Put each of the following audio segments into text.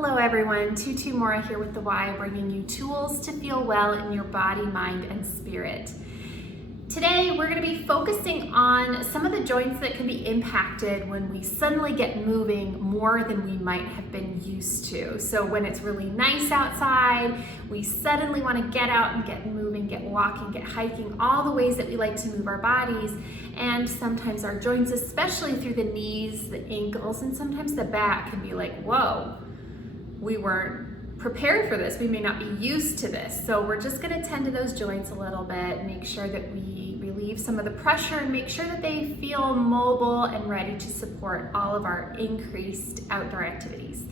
Hello everyone, Tutu Mora here with the Y, bringing you tools to feel well in your body, mind, and spirit. Today we're going to be focusing on some of the joints that can be impacted when we suddenly get moving more than we might have been used to. So when it's really nice outside, we suddenly want to get out and get moving, get walking, get hiking, all the ways that we like to move our bodies. And sometimes our joints, especially through the knees, the ankles, and sometimes the back, can be like, whoa, we weren't prepared for this. We may not be used to this. So we're just going to tend to those joints a little bit, make sure that we relieve some of the pressure and make sure that they feel mobile and ready to support all of our increased outdoor activities.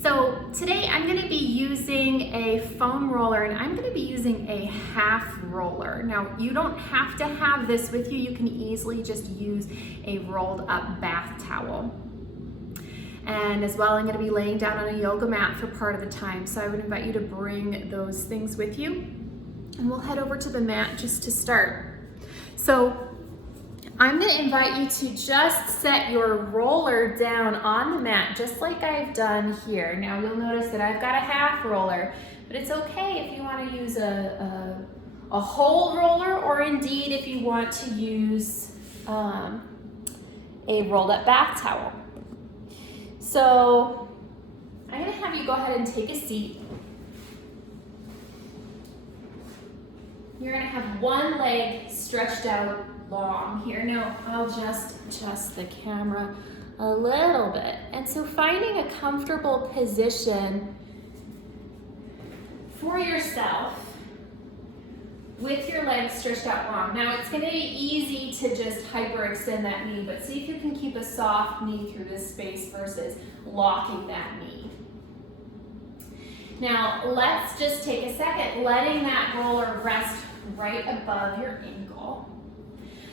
So today I'm going to be using a foam roller, and I'm going to be using a half roller. Now you don't have to have this with you. You can easily just use a rolled up bath towel. And as well, I'm going to be laying down on a yoga mat for part of the time. So I would invite you to bring those things with you. And we'll head over to the mat just to start. So I'm going to invite you to just set your roller down on the mat, just like I've done here. Now you'll notice that I've got a half roller, but it's okay if you want to use a whole roller, or indeed if you want to use a rolled up bath towel. So I'm going to have you go ahead and take a seat. You're going to have one leg stretched out long here. Now I'll just adjust the camera a little bit. And so finding a comfortable position for yourself with your legs stretched out long. Now it's going to be easy to just hyperextend that knee, but see if you can keep a soft knee through this space versus locking that knee. Now let's just take a second, letting that roller rest right above your ankle.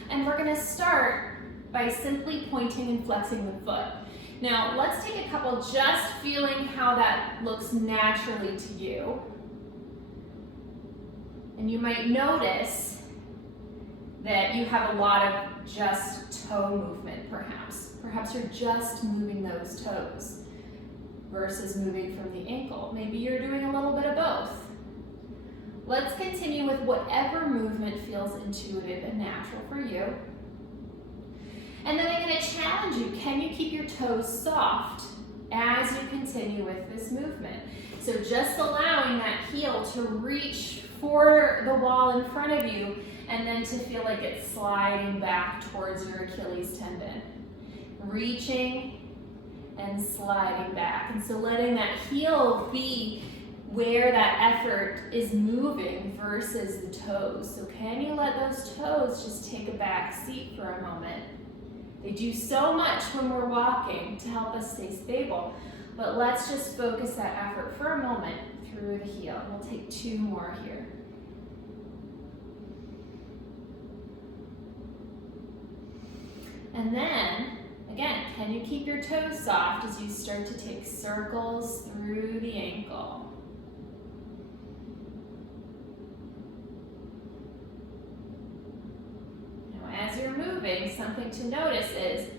And we're going to start by simply pointing and flexing the foot. Now let's take a couple, just feeling how that looks naturally to you. And you might notice that you have a lot of just toe movement, perhaps. Perhaps you're just moving those toes versus moving from the ankle. Maybe you're doing a little bit of both. Let's continue with whatever movement feels intuitive and natural for you. And then I'm going to challenge you, can you keep your toes soft as you continue with this movement? So just allowing that heel to reach for the wall in front of you, and then to feel like it's sliding back towards your Achilles tendon. Reaching and sliding back. And so letting that heel be where that effort is moving versus the toes. So can you let those toes just take a back seat for a moment? They do so much when we're walking to help us stay stable, but let's just focus that effort for a moment through the heel. We'll take two more here. And then, again, can you keep your toes soft as you start to take circles through the ankle? Now, as you're moving, something to notice is,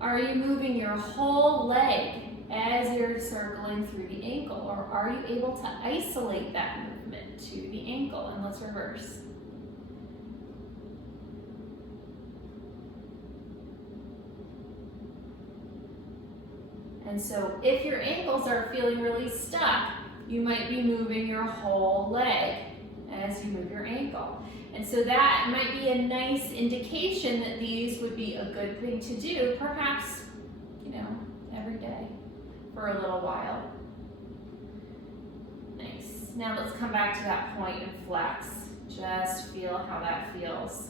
are you moving your whole leg as you're circling through the ankle, or are you able to isolate that movement to the ankle? And let's reverse. And so if your ankles are feeling really stuck, you might be moving your whole leg as you move your ankle. And so that might be a nice indication that these would be a good thing to do, perhaps, every day for a little while. Nice. Now let's come back to that point and flex. Just feel how that feels.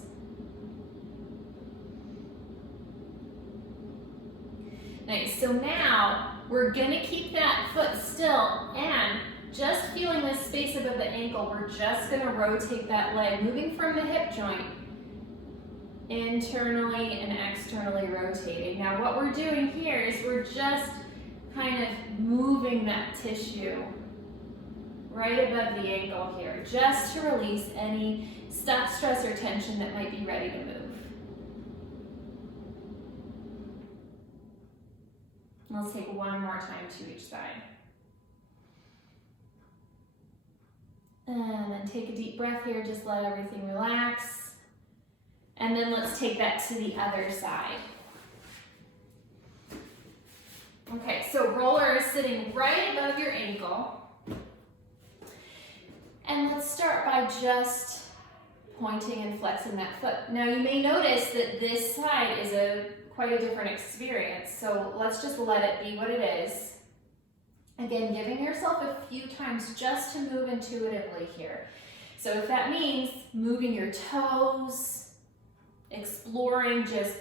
Nice. So now we're going to keep that foot still, and just feeling this space above the ankle, we're just going to rotate that leg, moving from the hip joint, internally and externally rotating. Now what we're doing here is we're just kind of moving that tissue right above the ankle here, just to release any stuck stress or tension that might be ready to move. Let's take one more time to each side. And then take a deep breath here, just let everything relax. And then let's take that to the other side. Okay, so roller is sitting right above your ankle. And let's start by just pointing and flexing that foot. Now you may notice that this side is quite a different experience, so let's just let it be what it is. Again, giving yourself a few times just to move intuitively here. So if that means moving your toes, exploring just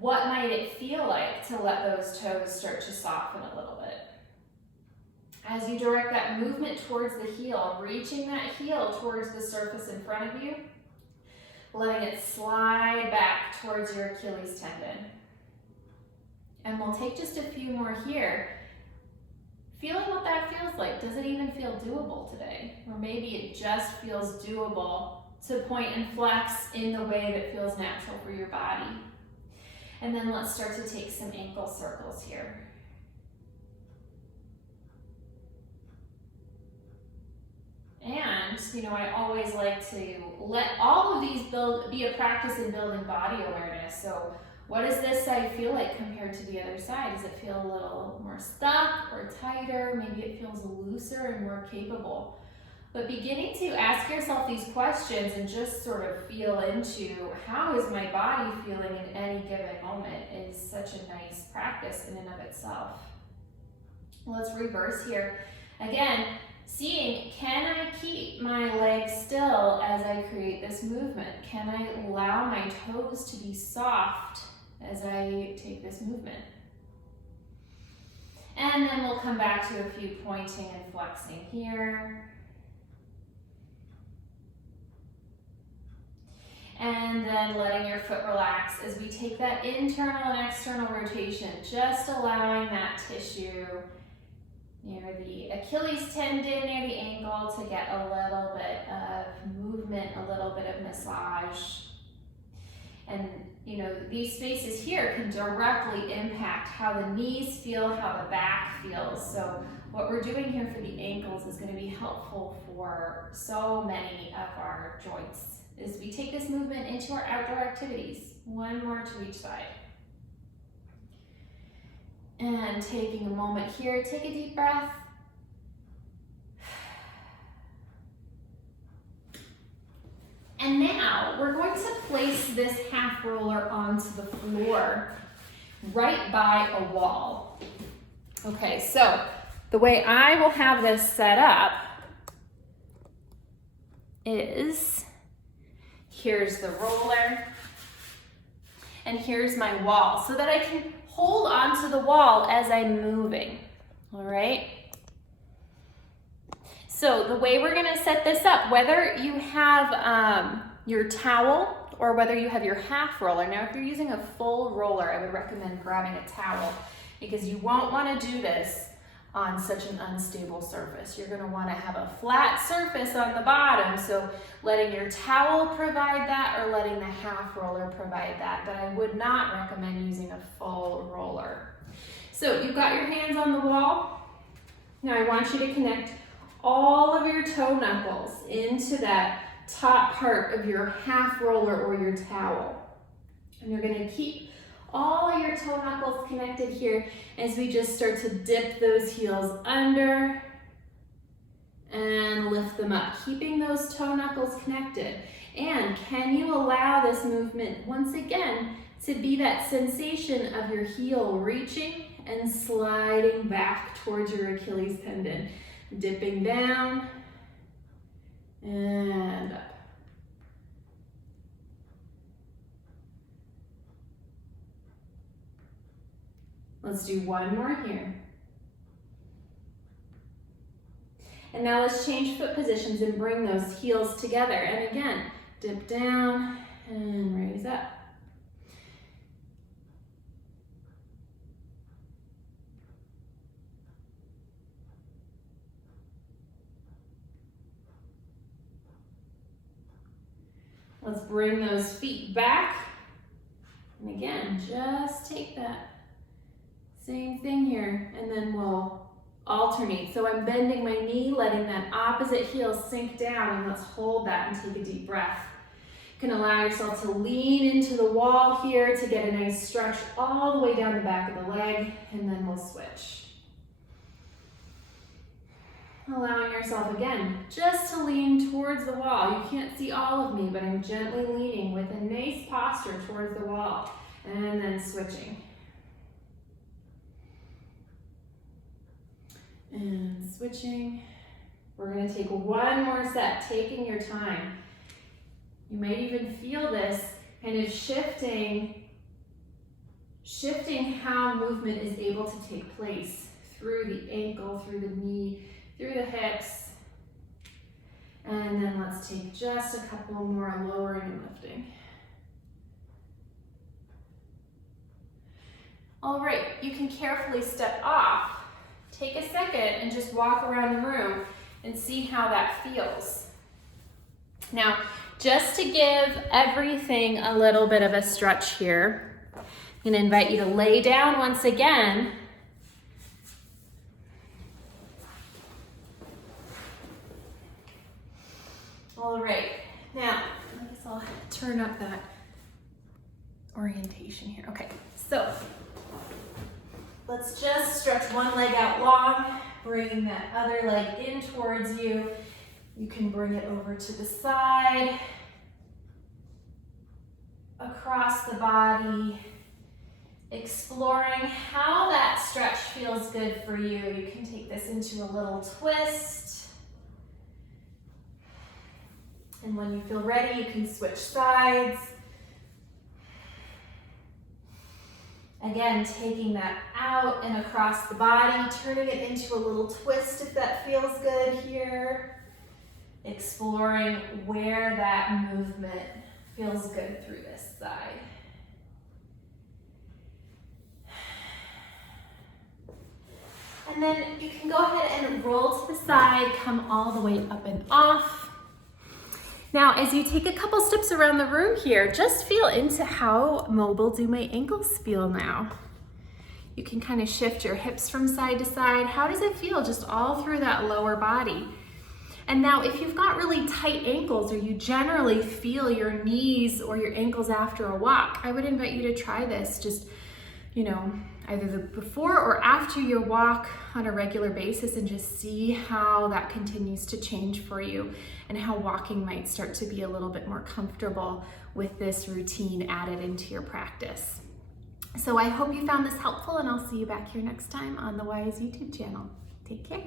what might it feel like to let those toes start to soften a little bit. As you direct that movement towards the heel, reaching that heel towards the surface in front of you, letting it slide back towards your Achilles tendon. And we'll take just a few more here. Feeling what that feels like. Does it even feel doable today? Or maybe it just feels doable to point and flex in the way that feels natural for your body. And then let's start to take some ankle circles here. And, I always like to let all of these be a practice in building body awareness. So what does this side feel like compared to the other side? Does it feel a little more stuck or tighter? Maybe it feels looser and more capable. But beginning to ask yourself these questions and just sort of feel into how is my body feeling in any given moment is such a nice practice in and of itself. Let's reverse here. Again, seeing, can I keep my legs still as I create this movement? Can I allow my toes to be soft as I take this movement? And then we'll come back to a few pointing and flexing here. And then letting your foot relax as we take that internal and external rotation, just allowing that tissue near the Achilles tendon, near the ankle, to get a little bit of movement, a little bit of massage. And these spaces here can directly impact how the knees feel, how the back feels. So what we're doing here for the ankles is going to be helpful for so many of our joints as we take this movement into our outdoor activities. One more to each side. And taking a moment here, take a deep breath. And now we're going to place this half roller onto the floor right by a wall. Okay, so the way I will have this set up is, here's the roller and here's my wall so that I can hold onto the wall as I'm moving, all right? So the way we're gonna set this up, whether you have your towel or whether you have your half roller. Now, if you're using a full roller, I would recommend grabbing a towel because you won't wanna do this on such an unstable surface. You're gonna wanna have a flat surface on the bottom, so letting your towel provide that or letting the half roller provide that, but I would not recommend using a full roller. So you've got your hands on the wall. Now I want you to connect all of your toe knuckles into that top part of your half roller or your towel. And you're gonna keep all of your toe knuckles connected here as we just start to dip those heels under and lift them up, keeping those toe knuckles connected. And can you allow this movement, once again, to be that sensation of your heel reaching and sliding back towards your Achilles tendon, dipping down and up. Let's do one more here. And now let's change foot positions and bring those heels together. And again, dip down and raise up. Let's bring those feet back. And again, just take that same thing here, and then we'll Alternate. So I'm bending my knee, letting that opposite heel sink down, and let's hold that and take a deep breath. You can allow yourself to lean into the wall here to get a nice stretch all the way down the back of the leg, and then we'll switch. Allowing yourself again just to lean towards the wall. You can't see all of me, but I'm gently leaning with a nice posture towards the wall, and then switching. And switching. We're going to take one more set, taking your time. You might even feel this kind of shifting how movement is able to take place through the ankle, through the knee, through the hips. And then let's take just a couple more, lowering and lifting. All right, you can carefully step off. Take a second and just walk around the room and see how that feels. Now, just to give everything a little bit of a stretch here, I'm going to invite you to lay down once again. All right, now, I guess I'll turn up that orientation here. Okay, so let's just stretch one leg out long, bringing that other leg in towards you. You can bring it over to the side, across the body, exploring how that stretch feels good for you. You can take this into a little twist. And when you feel ready, you can switch sides. Again, taking that out and across the body, turning it into a little twist if that feels good here. Exploring where that movement feels good through this side. And then you can go ahead and roll to the side, come all the way up and off. Now, as you take a couple steps around the room here, just feel into how mobile do my ankles feel now. You can kind of shift your hips from side to side. How does it feel just all through that lower body? And now if you've got really tight ankles or you generally feel your knees or your ankles after a walk, I would invite you to try this just, either before or after your walk on a regular basis, and just see how that continues to change for you and how walking might start to be a little bit more comfortable with this routine added into your practice. So I hope you found this helpful, and I'll see you back here next time on the Wise YouTube channel. Take care.